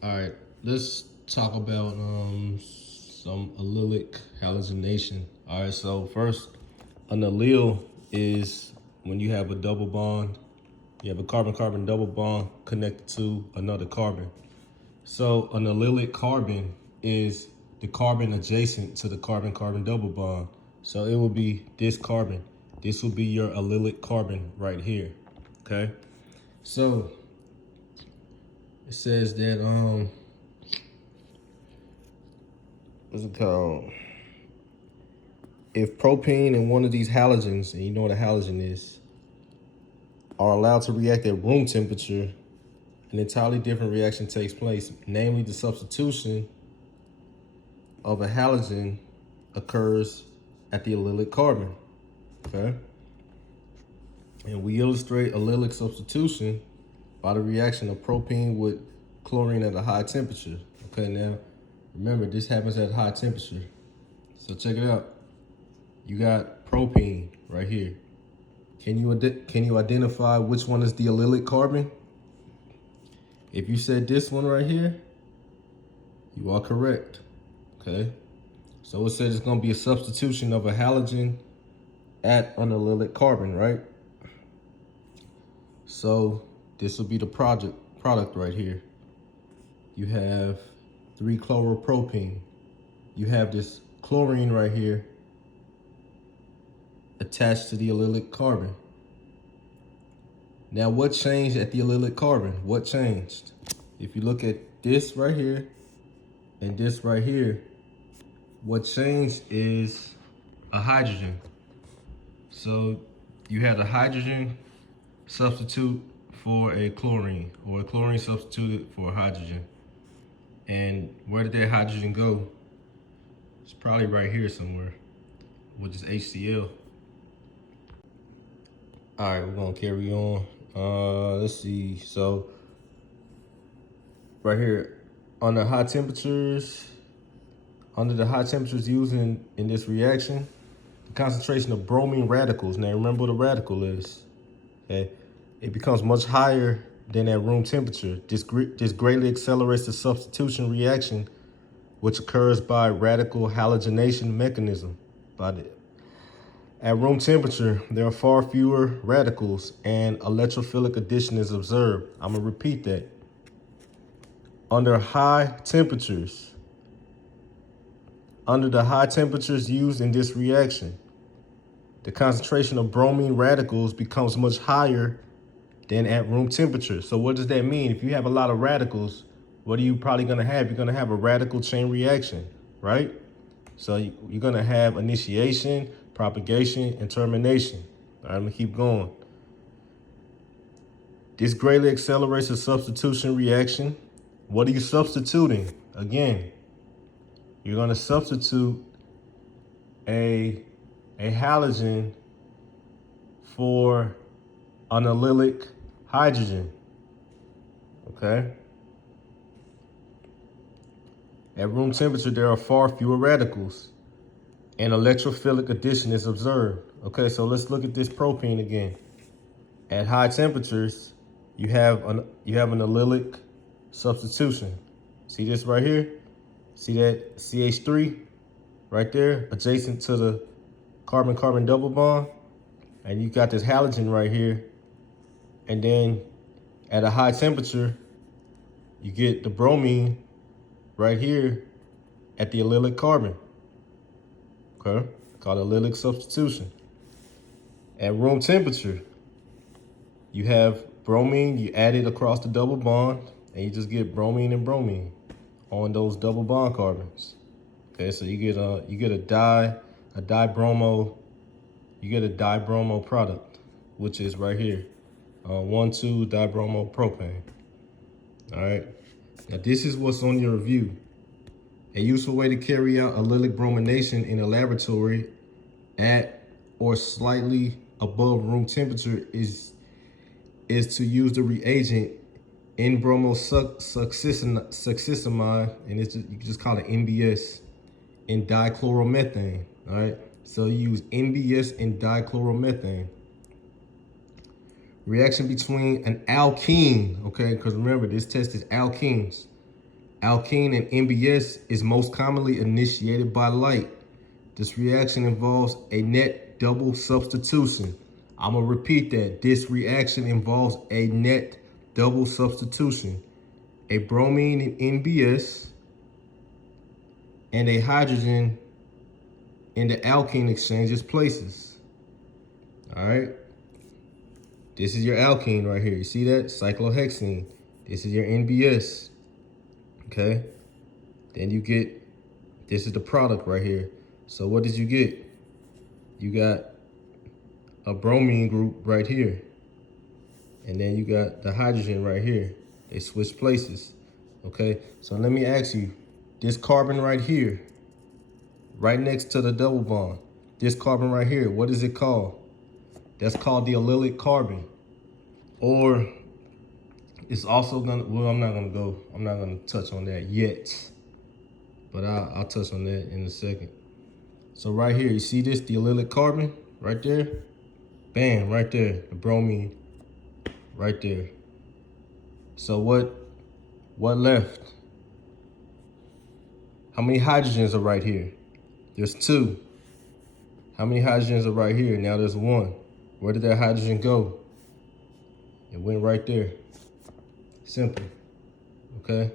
All right, let's talk about some allylic halogenation. All right, so first, an allele is when you have a double bond. You have a carbon-carbon double bond connected to another carbon. So an allylic carbon is the carbon adjacent to the carbon-carbon double bond. So it will be this carbon. This will be your allylic carbon right here. Okay. So it says that what's it called? If propene and one of these halogens, and you know what a halogen is, are allowed to react at room temperature, an entirely different reaction takes place, namely the substitution of a halogen occurs at the allylic carbon, okay? And we illustrate allylic substitution by the reaction of propene with chlorine at a high temperature. Okay, now remember this happens at high temperature. So check it out. You got propene right here. Can you identify which one is the allylic carbon? If you said this one right here, you are correct. Okay. So it says it's gonna be a substitution of a halogen at an allylic carbon, right? So this will be the product right here. You have 3-chloropropene. You have this chlorine right here attached to the allylic carbon. Now what changed at the allylic carbon? What changed? If you look at this right here and this right here, what changed is a hydrogen. So you had a hydrogen substitute for a chlorine, or a chlorine substituted for a hydrogen. And where did that hydrogen go? It's probably right here somewhere, which is HCl. All right, we're gonna carry on. Let's see. So right here, under high temperatures, under the high temperatures used in this reaction, the concentration of bromine radicals. Now remember what a radical is. Okay, it becomes much higher than at room temperature. This greatly accelerates the substitution reaction, which occurs by radical halogenation mechanism. At room temperature, there are far fewer radicals and electrophilic addition is observed. I'm gonna repeat that. Under the high temperatures used in this reaction, the concentration of bromine radicals becomes much higher than at room temperature. So what does that mean? If you have a lot of radicals, what are you probably gonna have? You're gonna have a radical chain reaction, right? So you're gonna have initiation, propagation, and termination. All right, I'm gonna keep going. This greatly accelerates the substitution reaction. What are you substituting? Again, you're gonna substitute a halogen for an allylic hydrogen, okay? At room temperature, there are far fewer radicals and electrophilic addition is observed. Okay, so let's look at this propene again. At high temperatures, you have an allylic substitution. See this right here? See that CH3 right there, adjacent to the carbon-carbon double bond? And you got this halogen right here. And then at a high temperature, you get the bromine right here at the allylic carbon. Okay, called allylic substitution. At room temperature, you have bromine, you add it across the double bond, and you just get bromine and bromine on those double bond carbons. Okay, so you get a dibromo product, which is right here, 1,2-dibromo propane. All right, now this is what's on your review. A useful way to carry out allylic bromination in a laboratory at or slightly above room temperature is to use the reagent N-bromosuccinimide, and you can just call it NBS, in dichloromethane. All right, so you use NBS and dichloromethane. Reaction between an alkene, okay, because remember this test is alkenes. Alkene and NBS is most commonly initiated by light. This reaction involves a net double substitution. I'm gonna repeat that. This reaction involves a net double substitution. A bromine in NBS and a hydrogen in the alkene exchanges places. All right. This is your alkene right here. You see that? Cyclohexene. This is your NBS. Okay. Then you get, this is the product right here. So what did you get? You got a bromine group right here. And then you got the hydrogen right here. They switch places. Okay. So let me ask you, this carbon right here, right next to the double bond, this carbon right here, what is it called? That's called the allylic carbon. Or it's also gonna, well, I'm not gonna touch on that yet, but I'll touch on that in a second. So right here, you see this, the allylic carbon right there? Bam, right there, the bromine right there. So what left? How many hydrogens are right here? There's 2. How many hydrogens are right here? Now there's 1. Where did that hydrogen go? It went right there. Simple, okay?